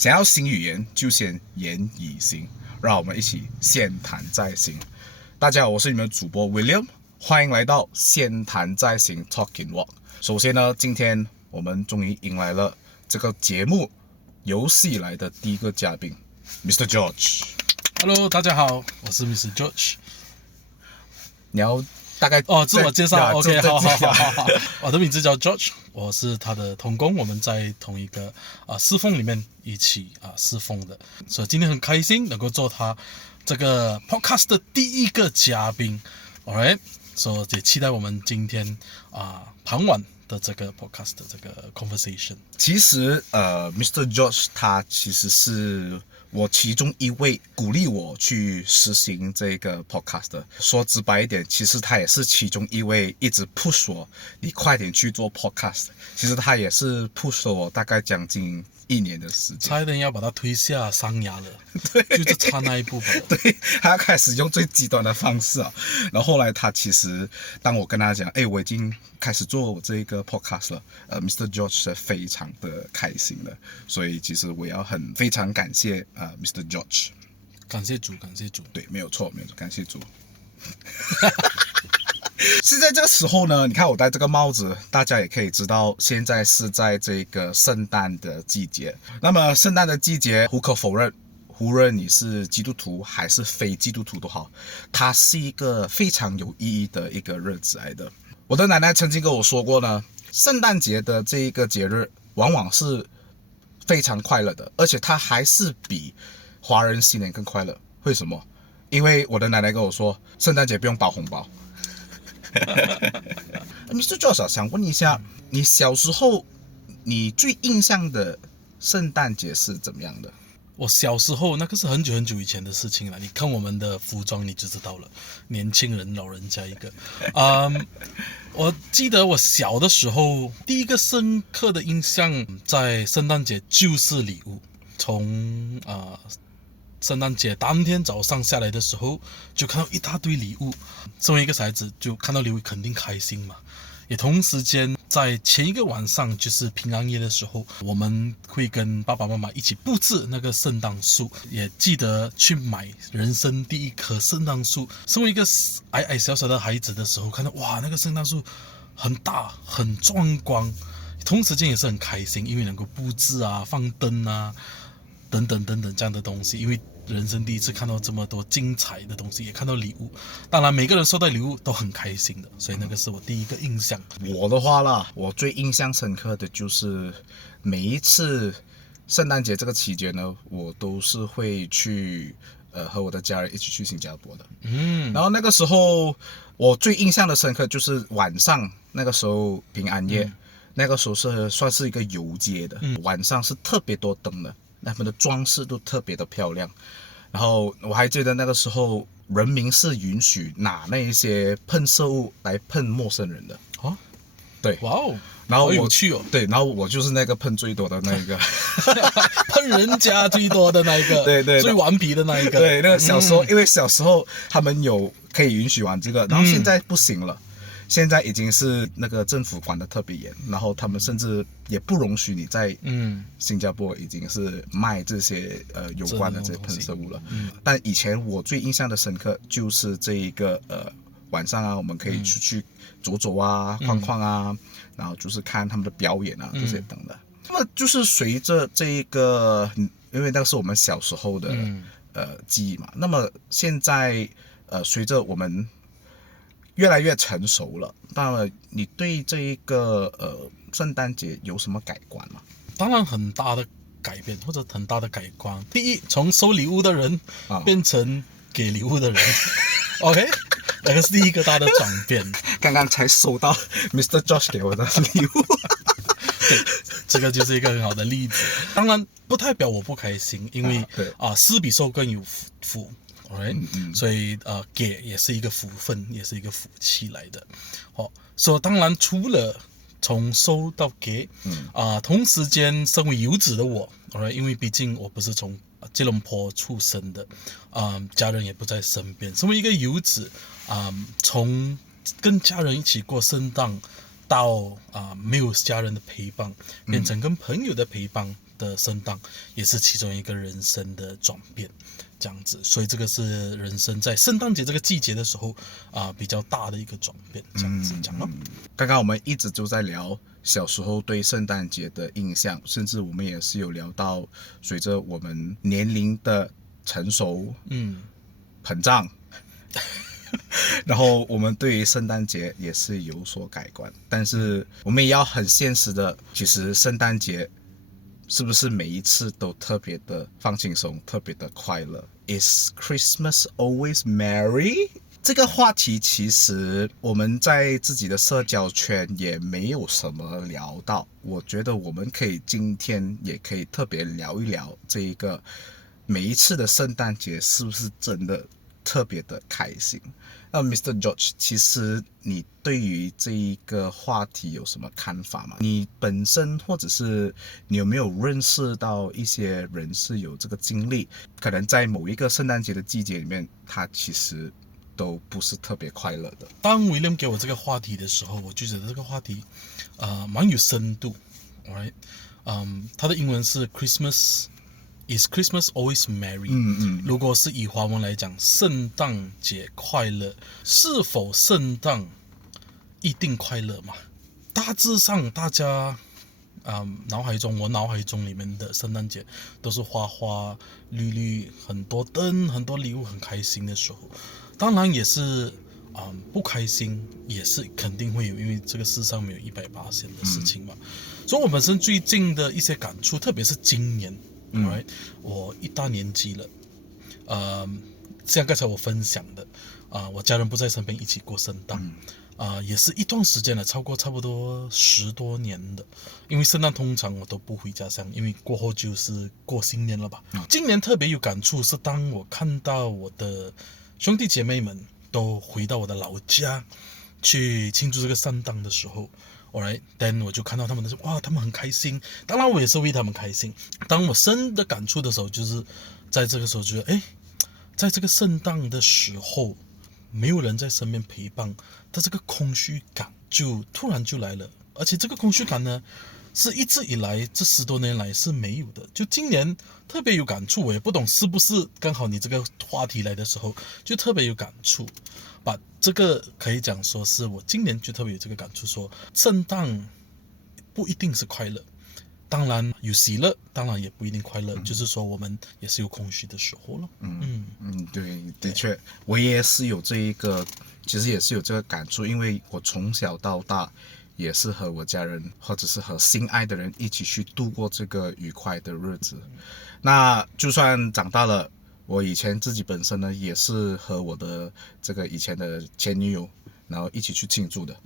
想要新语言，就先言以行。让我们一起先谈再行。大家好，我是你们的主播 William， 欢迎来到先谈再行 Talking Walk。首先呢，今天我们终于迎来了这个节目有史以来的第一个嘉宾 ，Mr. George。Hello， 大家好，我是 Mr. George。你要大概自我介绍 ，OK， 好，我的名字叫 George， 我是他的同工，我们在同一个侍奉里面一起侍奉的，所以今天很开心能够做他这个 podcast 的第一个嘉宾 ，alright， 所以也期待我们今天傍晚的这个 podcast 的这个 conversation。其实Mr. George 他其实是我其中一位鼓励我去实行这个 podcast 的。说直白一点，其实他也是其中一位一直 push 我，你快点去做 podcast。其实他也是 push 我大概将近1年的时间，差一点要把他推下山崖了，就是差那一步吧。对，他要开始用最极端的方式啊。然后后来他其实，当我跟他讲，我已经开始做这个 podcast 了，Mr. George 是非常的开心的。所以其实我要非常感谢Mr. George。感谢主，感谢主。对，没有错，感谢主。是在这个时候呢，你看我戴这个帽子，大家也可以知道，现在是在这个圣诞的季节。那么圣诞的季节，无可否认，无论你是基督徒还是非基督徒都好，它是一个非常有意义的一个日子来的。我的奶奶曾经跟我说过呢，圣诞节的这一个节日，往往是非常快乐的，而且它还是比华人新年更快乐。为什么？因为我的奶奶跟我说，圣诞节不用包红包。Mr. George 想问一下，你小时候你最印象的圣诞节是怎么样的？我小时候那个是很久很久以前的事情了，你看我们的服装你就知道了，年轻人老人家一个。我记得我小的时候第一个深刻的印象在圣诞节就是礼物，从圣诞节当天早上下来的时候，就看到一大堆礼物。身为一个小孩子，就看到礼物肯定开心嘛。也同时间，在前一个晚上，就是平安夜的时候，我们会跟爸爸妈妈一起布置那个圣诞树，也记得去买人生第一棵圣诞树。身为一个矮矮小小的孩子的时候，看到哇，那个圣诞树很大很壮观，同时间也是很开心，因为能够布置放灯等等等等这样的东西，因为人生第一次看到这么多精彩的东西，也看到礼物。当然每个人收到礼物都很开心的，所以那个是我第一个印象。我的话啦，我最印象深刻的就是每一次圣诞节这个期间呢，我都是会去和我的家人一起去新加坡的。然后那个时候我最印象的深刻就是晚上，那个时候平安夜，那个时候是算是一个游街的，晚上是特别多灯的，他们的装饰都特别的漂亮。然后我还记得那个时候人民是允许拿那一些喷射物来喷陌生人的。对，哇哦，然后好有趣哦。对，然后我就是那个喷最多的那一个。喷人家最多的那一个，对，最顽皮的那一个。对，那个小时候，因为小时候他们可以允许玩这个，然后现在不行了。现在已经是那个政府管得特别严，然后他们甚至也不容许你在新加坡已经是卖这些有关的这些喷射物了。但以前我最印象的深刻就是这一个晚上我们可以出去走走逛逛然后就是看他们的表演这些等等。那么就是随着这一个，因为那个是我们小时候的记忆嘛。那么现在随着我们越来越成熟了，那么你对这一个圣诞节有什么改观吗？当然很大的改变或者很大的改观。第一，从收礼物的人变成给礼物的人，OK， 那个是第一个大的转变。刚刚才收到 Mr. Josh 给我的礼物。对，这个就是一个很好的例子。当然不代表我不开心，因为施比受更有福。Alright，所以给也是一个福分，也是一个福气来的。所以当然除了从收到给，同时间身为游子的我，Alright，因为毕竟我不是从吉隆坡出生的，家人也不在身边。身为一个游子，从跟家人一起过圣诞，到没有家人的陪伴，变成跟朋友的陪伴，的圣诞也是其中一个人生的转变，这样子，所以这个是人生在圣诞节这个季节的时候比较大的一个转变，这样子讲咯。刚刚我们一直就在聊小时候对圣诞节的印象，甚至我们也是有聊到随着我们年龄的成熟，膨胀，然后我们对于圣诞节也是有所改观，但是我们也要很现实的，其实圣诞节是不是每一次都特别的放轻松，特别的快乐 ？Is Christmas always merry？ 这个话题其实我们在自己的社交圈也没有什么聊到，我觉得我们可以今天也可以特别聊一聊这一个每一次的圣诞节是不是真的特别的开心。那 Mr. George， 其实你对于这一个话题有什么看法吗？你本身或者是你有没有认识到一些人是有这个经历，可能在某一个圣诞节的季节里面，他其实都不是特别快乐的。当 William 给我这个话题的时候，我就觉得这个话题蛮有深度 ，right？ 它的英文是 Is Christmas always merry？ 如果是以华文来讲，圣诞节快乐，是否圣诞一定快乐嘛？大致上，大家我脑海中里面的圣诞节都是花花绿绿，很多灯，很多礼物，很开心的时候。当然也是不开心，也是肯定会有，因为这个世上没有100%的事情嘛。所以我本身最近的一些感触，特别是今年。Right? 我一大年纪了，像刚才我分享的，我家人不在身边，一起过圣诞，也是一段时间了，差不多10多年的。因为圣诞通常我都不回家乡，因为过后就是过新年了吧。今年特别有感触是当我看到我的兄弟姐妹们都回到我的老家去庆祝这个圣诞的时候。Alright, then 我就看到他们的哇，他们很开心。当然我也是为他们开心。当我深的感触的时候，就是在这个时候觉得，在这个圣诞的时候，没有人在身边陪伴，但这个空虚感就突然就来了。而且这个空虚感呢，是一直以来这10多年来是没有的。就今年特别有感触，我也不懂是不是刚好你这个话题来的时候就特别有感触。把这个可以讲说是我今年就特别有这个感触，说圣诞不一定是快乐，当然有喜乐，当然也不一定快乐，就是说我们也是有空虚的时候了。对，的确，我也是有这一个，其实也是有这个感触，因为我从小到大也是和我家人或者是和心爱的人一起去度过这个愉快的日子。那就算长大了，我以前自己本身呢，也是和我的这个以前的前女友，然后一起去庆祝的。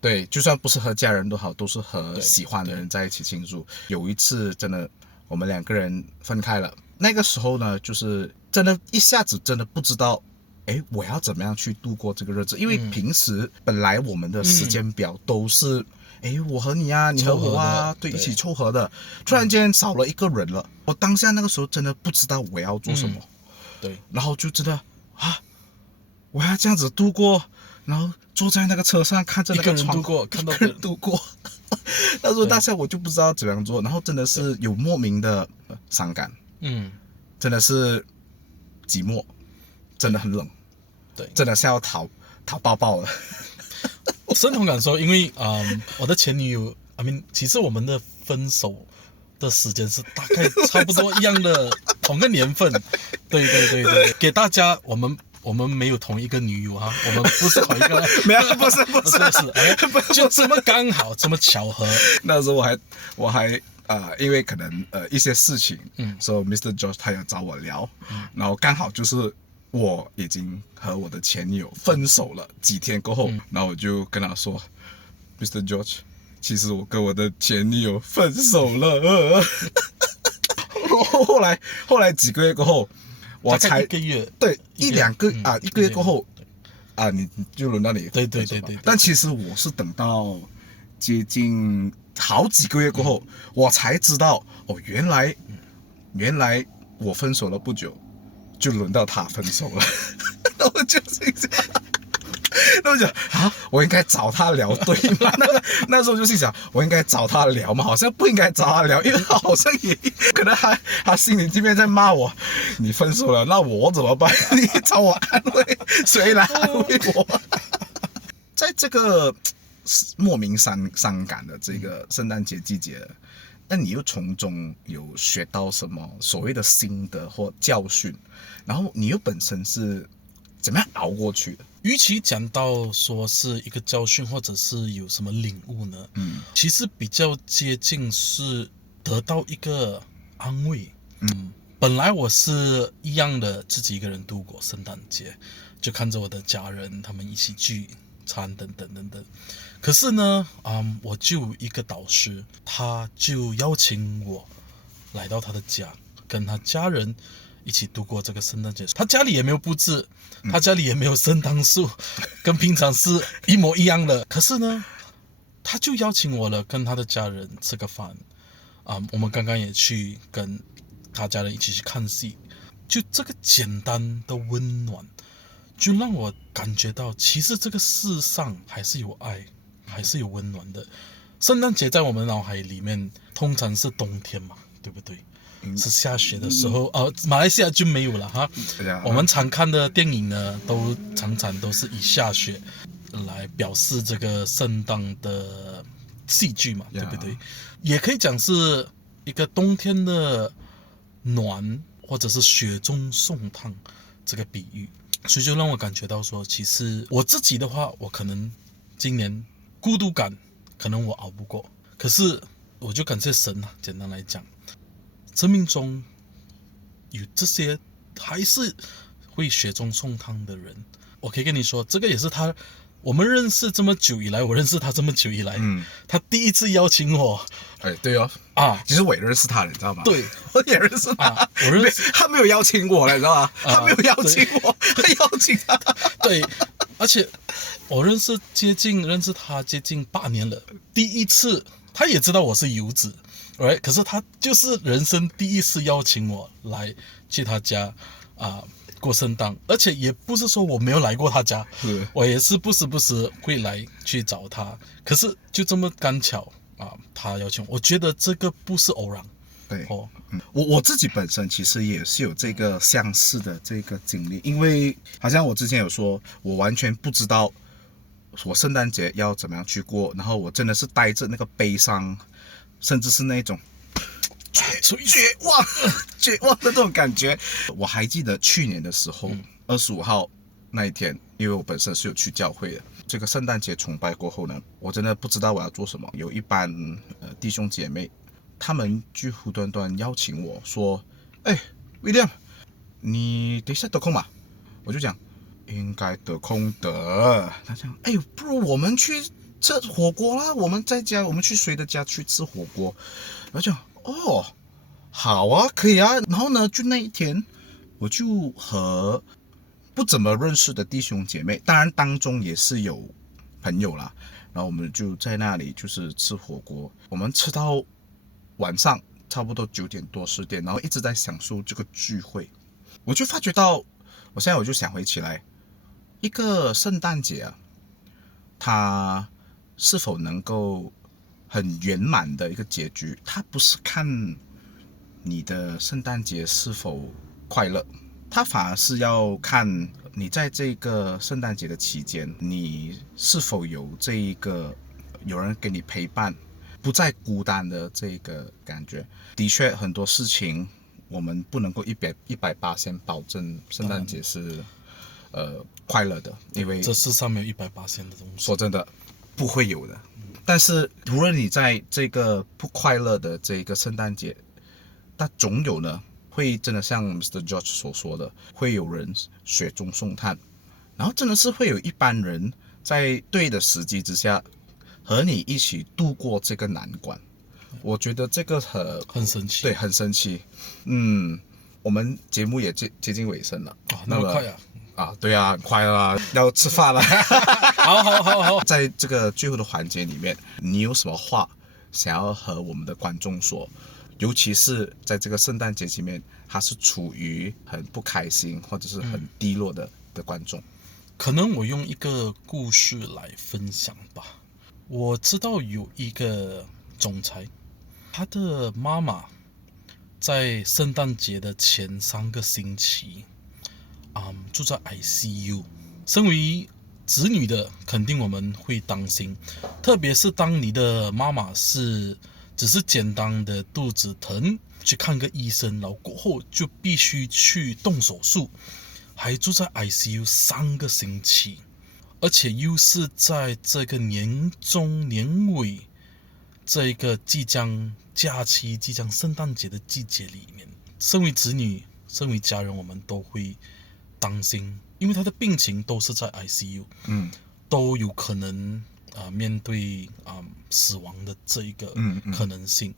对，就算不是和家人都好，都是和喜欢的人在一起庆祝。有一次真的，我们2个人分开了。那个时候呢，就是真的一下子真的不知道，我要怎么样去度过这个日子？因为平时本来我们的时间表都是，我和你啊，你和我啊，对，一起凑合的。突然间少了一个人了，我当下那个时候真的不知道我要做什么。对，然后就知道我要这样子度过，然后坐在那个车上看着那个窗，看到一个人度过。那时候当下我就不知道怎样做，然后真的是有莫名的伤感，真的是寂寞，真的很冷，对，真的是要讨抱抱了。深同感受，因为我的前女友其实我们的分手的时间是大概差不多一样的同个年份。对，给大家我们没有同一个女友哈，我们不是同一个，没有，不是，就这么刚好，这么巧合。那时候我还因为可能一些事情，所以 Mr. George 他有找我聊，然后刚好就是我已经和我的前女友分手了几天过后，然后我就跟他说 ，Mr. George， 其实我跟我的前女友分手了。后来几个月过后，我才1个月，对1-2个1个月过后你就轮到你。对。但其实我是等到接近好几个月过后，我才知道原来我分手了不久，就轮到他分手了。然后就是这样。那我就我应该找他聊对吗？那时候就心想，我应该找他聊吗？好像不应该找他聊，因为好像也可能他心里这边在骂我，你分手了，那我怎么办？你找我安慰，谁来安慰我？在这个莫名伤感的这个圣诞节季节，那你又从中有学到什么所谓的心得或教训？然后你又本身是怎么样熬过去的？与其讲到说是一个教训，或者是有什么领悟呢？其实比较接近是得到一个安慰。本来我是一样的自己一个人度过圣诞节，就看着我的家人他们一起聚餐等等等等。可是呢，我就有一个导师，他就邀请我来到他的家，跟他家人一起度过这个圣诞节。他家里也没有布置，他家里也没有圣诞树，跟平常是一模一样的。可是呢，他就邀请我了，跟他的家人吃个饭。我们刚刚也去跟他家人一起去看戏，就这个简单的温暖，就让我感觉到，其实这个世上还是有爱，还是有温暖的。圣诞节在我们脑海里面通常是冬天嘛，对不对？是下雪的时候，马来西亚就没有了哈。我们常看的电影呢，都常常都是以下雪来表示这个圣诞的戏剧嘛，对不对？也可以讲是一个冬天的暖，或者是雪中送炭这个比喻，所以就让我感觉到说，其实我自己的话，我可能今年孤独感可能我熬不过，可是我就感谢神啊。简单来讲，生命中有这些还是会雪中送炭的人，我可以跟你说，这个也是我们认识这么久以来，我认识他这么久以来，他第一次邀请我。对哦，其实我也认识他，你知道吗？对，我也认识他，我认识他没有邀请我，你知道吗？他没有邀请我，他邀请他。对，而且我认识他接近8年了，第一次他也知道我是游子，right？ 可是他就是人生第一次邀请我来去他家过圣诞，而且也不是说我没有来过他家，我也是不时会来去找他，可是就这么刚巧他邀请我觉得这个不是偶然。对，我自己本身其实也是有这个相似的这个经历，因为好像我之前有说，我完全不知道我圣诞节要怎么样去过，然后我真的是带着那个悲伤，甚至是那种绝望的这种感觉。我还记得去年的时候，25号那一天，因为我本身是有去教会的，这个圣诞节崇拜过后呢，我真的不知道我要做什么。有一班弟兄姐妹，他们就胡端端邀请我说，William， 你等一下得空吗？我就讲应该得空的。他讲不如我们去吃火锅啦，我们在家，我们去谁的家去吃火锅。然后就好啊，可以啊。然后呢，就那一天我就和不怎么认识的弟兄姐妹，当然当中也是有朋友啦，然后我们就在那里就是吃火锅，我们吃到晚上差不多9点多10点，然后一直在享受这个聚会。我就发觉到，我现在就想回起来，一个圣诞节它是否能够很圆满的一个结局，它不是看你的圣诞节是否快乐，它反而是要看你在这个圣诞节的期间，你是否有有人给你陪伴，不再孤单的这个感觉。的确，很多事情我们不能够100%保证圣诞节是快乐的，因为这世上没有100%的东西。说真的，不会有的。但是无论你在这个不快乐的这个圣诞节，但总有呢，会真的像 Mr. George 所说的，会有人雪中送炭，然后真的是会有一班人在对的时机之下和你一起度过这个难关。我觉得这个很神奇。对，很神奇。我们节目也接近尾声了那么快对啊，很快了，要吃饭了。好。在这个最后的环节里面，你有什么话想要和我们的观众说？尤其是在这个圣诞节里面，他是处于很不开心或者是很低落的观众。可能我用一个故事来分享吧。我知道有一个总裁，他的妈妈在圣诞节的前3个星期，住在 ICU。身为子女的，肯定我们会担心，特别是当你的妈妈只是简单的肚子疼，去看个医生，然后过后就必须去动手术，还住在 ICU 3个星期，而且又是在这个年中年尾这个即将假期、即将圣诞节的季节里面，身为子女、身为家人，我们都会担心，因为他的病情都是在 ICU，都有可能面对死亡的这一个可能性，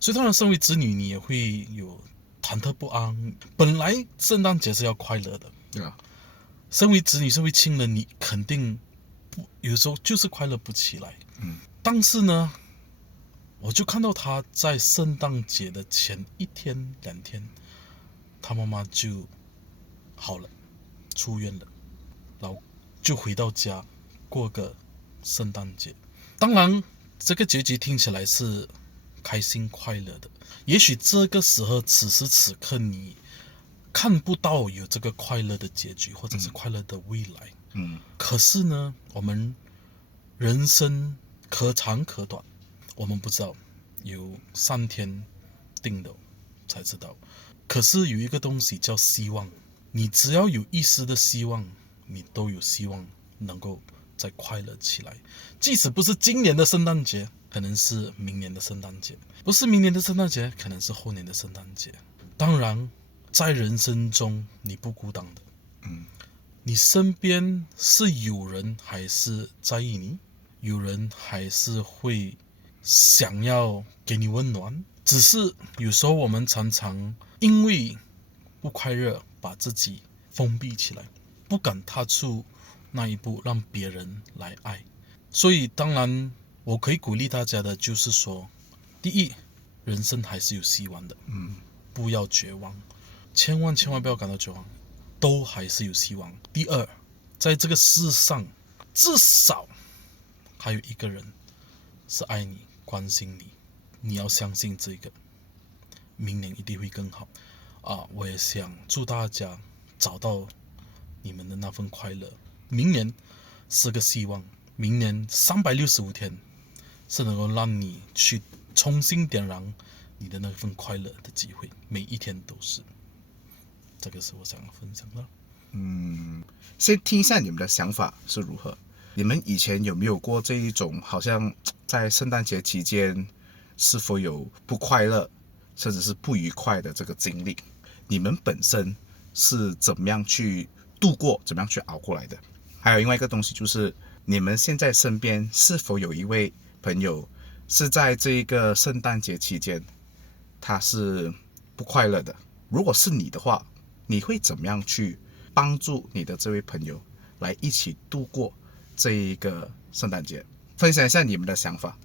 所以当然身为子女，你也会有忐忑不安。本来圣诞节是要快乐的，对啊，身为子女、身为亲人，你肯定有时候就是快乐不起来，但是呢，我就看到他在圣诞节的前1天、2天，他妈妈就好了，出院了，然后就回到家过个圣诞节。当然，这个结局听起来是开心快乐的，也许这个时候此时此刻你看不到有这个快乐的结局，或者是快乐的未来。可是呢，我们人生可长可短，我们不知道，有3天定的才知道。可是有一个东西叫希望，你只要有一丝的希望，你都有希望能够再快乐起来。即使不是今年的圣诞节，可能是明年的圣诞节，不是明年的圣诞节，可能是后年的圣诞节。当然，在人生中你不孤单的，你身边是有人还是在意你，有人还是会想要给你温暖，只是有时候我们常常因为不快乐，把自己封闭起来，不敢踏出那一步，让别人来爱。所以当然我可以鼓励大家的就是说，第一，人生还是有希望的，不要绝望，千万不要感到绝望，都还是有希望。第二，在这个世上至少还有一个人是爱你、关心你，你要相信这个，明年一定会更好。我也想祝大家找到你们的那份快乐，明年是个希望，明年365天是能够让你去重新点燃你的那份快乐的机会，每一天都是。这个是我想要分享的。先听一下你们的想法是如何。你们以前有没有过这一种好像在圣诞节期间是否有不快乐甚至是不愉快的这个经历？你们本身是怎么样去度过，怎么样去熬过来的？还有另外一个东西就是，你们现在身边是否有一位朋友是在这一个圣诞节期间他是不快乐的？如果是你的话，你会怎么样去帮助你的这位朋友来一起度过这一个圣诞节？分享一下你们的想法。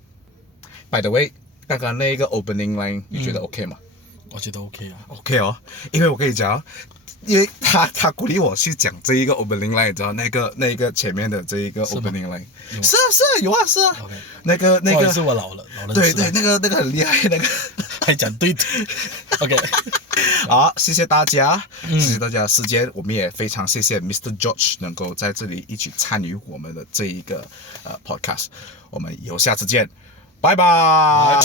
By the way， 刚刚那一个 opening line 你觉得 OK 吗？我觉得 OK 啊。OK 哦，因为我跟你讲，因为他鼓励我去讲这一个 opening line， 你知道那个前面的这一个 opening line， 是啊有啊是啊， OK， 那个是我老了对，那个很厉害，那个还讲对OK。好，谢谢大家，谢谢大家的时间，我们也非常谢谢 Mr. George 能够在这里一起参与我们的这一个podcast， 我们以后下次见，拜拜。